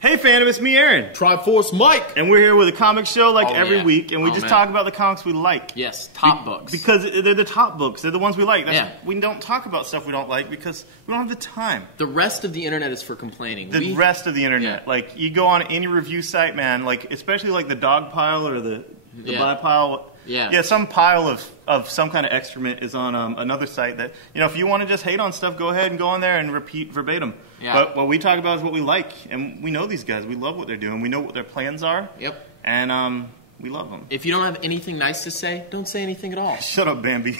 Hey fandom, it's me, Aaron. Triforce Mike. And we're here with a comic show like every week, and we just man. talk about the comics we like. Yes, top books. Because they're the top books. They're the ones we like. Yeah. We don't talk about stuff we don't like because we don't have the time. The rest of the internet is for complaining. The rest of the internet. Yeah. Like, you go on any review site, man, like, especially like the dog pile or the buy pile. Yeah, some pile of some kind of excrement is on another site that, you know, if you want to just hate on stuff, go ahead and go on there and repeat verbatim. Yeah. But what we talk about is what we like, and we know these guys. We love what they're doing. We know what their plans are. Yep. And we love them. If you don't have anything nice to say, don't say anything at all. Shut up, Bambi.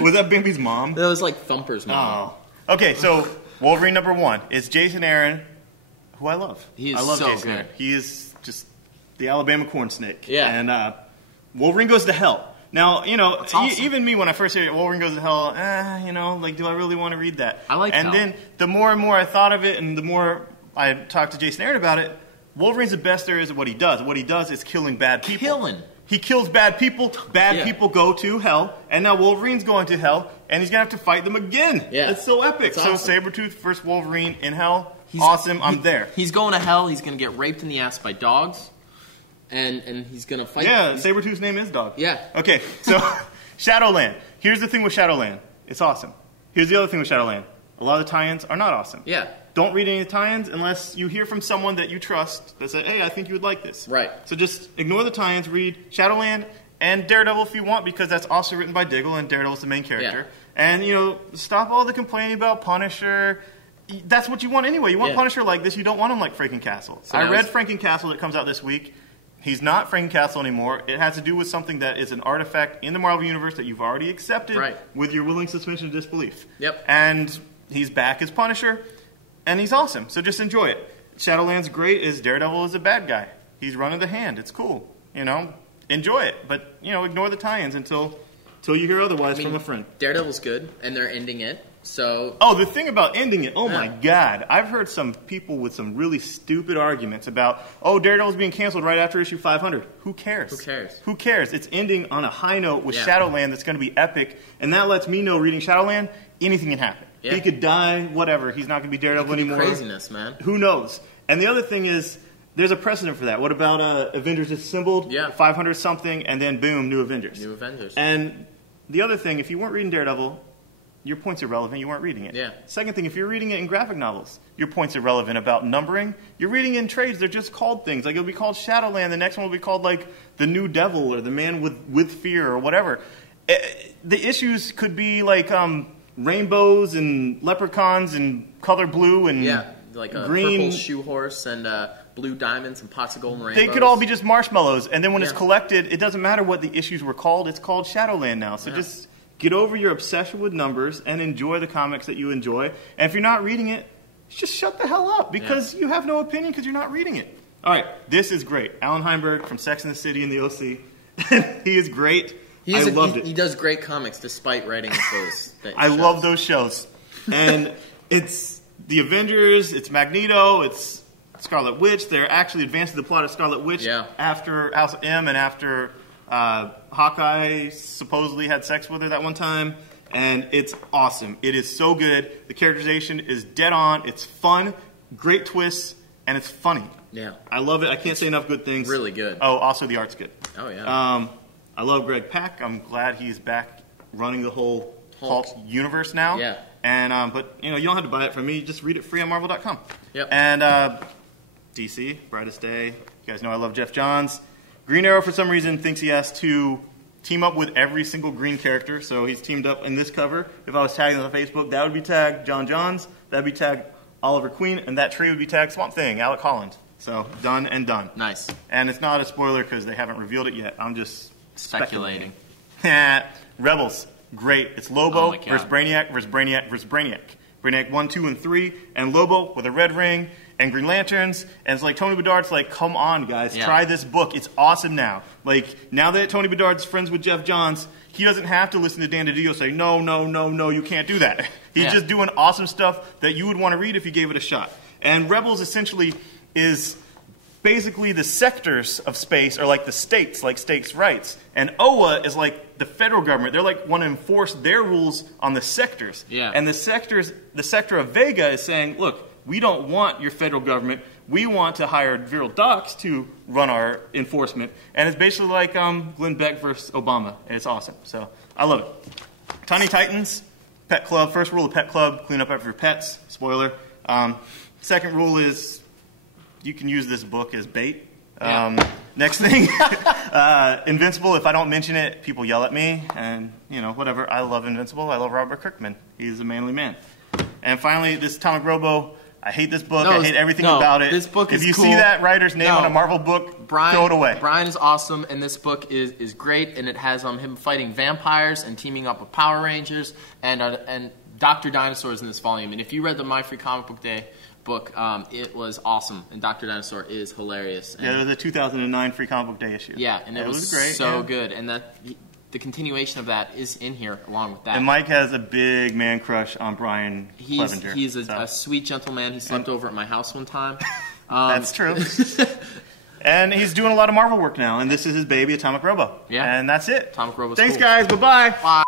Was that Bambi's mom? That was like Thumper's mom. Oh. Okay, so Wolverine #1 is Jason Aaron, who I love. I love Jason good. Aaron. He is just the Alabama corn snake. Yeah. And Wolverine goes to hell. Now, you know, awesome. Even me, when I first heard Wolverine goes to hell, you know, like, do I really want to read that? I like And hell. then the more and more I thought of it, and the more I talked to Jason Aaron about it, Wolverine's the best there is at what he does. What he does is killing bad people. He kills bad people. Bad people go to hell. And now Wolverine's going to hell, and he's going to have to fight them again. Yeah. It's so epic. It's so awesome. Sabretooth versus Wolverine in hell. Awesome. I'm there. He's going to hell. He's going to get raped in the ass by dogs. And he's going to fight. Yeah, Sabretooth's name is Dog. Yeah. Okay, so Shadowland. Here's the thing with Shadowland. It's awesome. Here's the other thing with Shadowland. A lot of the tie-ins are not awesome. Yeah. Don't read any of the tie-ins unless you hear from someone that you trust that said, hey, I think you would like this. Right. So just ignore the tie-ins, read Shadowland and Daredevil if you want, because that's also written by Diggle, and Daredevil's the main character. Yeah. And, you know, stop all the complaining about Punisher. That's what you want anyway. You want Punisher like this. You don't want him like Frankencastle. So I read Frankencastle that comes out this week. He's not Frankencastle anymore. It has to do with something that is an artifact in the Marvel Universe that you've already accepted with your willing suspension of disbelief. Yep. And he's back as Punisher, and he's awesome. So just enjoy it. Shadowland's great. Daredevil is a bad guy. He's running the hand. It's cool. You know, enjoy it. But, you know, ignore the tie-ins until you hear otherwise from a friend. Daredevil's good, and they're ending it. So. Oh, the thing about ending it, my God. I've heard some people with some really stupid arguments about, Daredevil's being canceled right after issue 500. Who cares? Who cares? It's ending on a high note with Shadowland that's going to be epic, and that lets me know, reading Shadowland, anything can happen. Yeah. He could die, whatever. He's not going to be Daredevil anymore. Craziness, man. Who knows? And the other thing is, there's a precedent for that. What about Avengers Assembled? Yeah. 500 something, and then boom, New Avengers. New Avengers. And the other thing, if you weren't reading Daredevil, your point's irrelevant. You weren't reading it. Yeah. Second thing, if you're reading it in graphic novels, your point's irrelevant about numbering. You're reading in trades. They're just called things. Like, it'll be called Shadowland. The next one will be called, like, The New Devil or The Man with Fear or whatever. The issues could be, like, rainbows and leprechauns and color blue and like a green. purple shoe horse and blue diamonds and pots of golden rainbows. They could all be just marshmallows. And then when it's collected, it doesn't matter what the issues were called. It's called Shadowland now. So just get over your obsession with numbers and enjoy the comics that you enjoy. And if you're not reading it, just shut the hell up because you have no opinion because you're not reading it. All right, this is great. Alan Heinberg from Sex and the City and the OC. He is great. I loved it. He does great comics despite writing those shows. I love those shows. And it's the Avengers, it's Magneto, it's Scarlet Witch. They're actually advancing the plot of Scarlet Witch after House of M and after Hawkeye supposedly had sex with her that one time. And it's awesome. It is so good. The characterization is dead on. It's fun, great twists, and it's funny. Yeah. I love it. I can't say enough good things. Really good. Oh, also the art's good. Oh, yeah. I love Greg Pak. I'm glad he's back running the whole Hulk universe now. Yeah. And but you know, you don't have to buy it from me. Just read it free on Marvel.com. Yep. And DC, Brightest Day. You guys know I love Jeff Johns. Green Arrow for some reason thinks he has to team up with every single green character, so he's teamed up in this cover. If I was tagging on Facebook, that would be tagged John Johns, that would be tagged Oliver Queen, and that tree would be tagged Swamp Thing, Alec Holland. So done and done. Nice. And it's not a spoiler because they haven't revealed it yet. I'm just speculating. Rebels, great. It's Lobo versus Brainiac versus Brainiac versus Brainiac. Brainiac 1, 2, and 3, and Lobo with a red ring, and Green Lanterns, and it's like Tony Bedard's like, come on, guys, try this book. It's awesome now. Like, now that Tony Bedard's friends with Jeff Johns, he doesn't have to listen to Dan DiDio say, no, no, no, no, you can't do that. He's just doing awesome stuff that you would want to read if you gave it a shot. And Rebels essentially is basically the sectors of space are like the states, like states' rights. And OA is like the federal government. They're like want to enforce their rules on the sectors. Yeah. And the sector of Vega is saying, look, we don't want your federal government. we want to hire Viral Docs to run our enforcement. And it's basically like Glenn Beck versus Obama. And it's awesome. So I love it. Tiny Titans, Pet Club. First rule of Pet Club, clean up after your pets. Spoiler. Second rule is you can use this book as bait. Next thing, Invincible. If I don't mention it, people yell at me, and whatever. I love Invincible. I love Robert Kirkman. He's a manly man. And finally, this Atomic Robo. I hate this book. I hate everything about it. This book is If you cool. see that writer's name on a Marvel book, throw it away. Brian is awesome, and this book is great, and it has him fighting vampires and teaming up with Power Rangers and Dr. Dinosaur's in this volume. And if you read the My Free Comic Book Day book, it was awesome, and Dr. Dinosaur is hilarious. And it was a 2009 Free Comic Book Day issue. Yeah, and it was great, so good, and the continuation of that is in here along with that. And Mike has a big man crush on Brian Clevenger. He's a sweet gentleman. He slept over at my house one time. That's true. And he's doing a lot of Marvel work now, and this is his baby, Atomic Robo. Yeah. And that's it. Atomic Robo's Thanks, cool. guys. Bye-bye. Bye.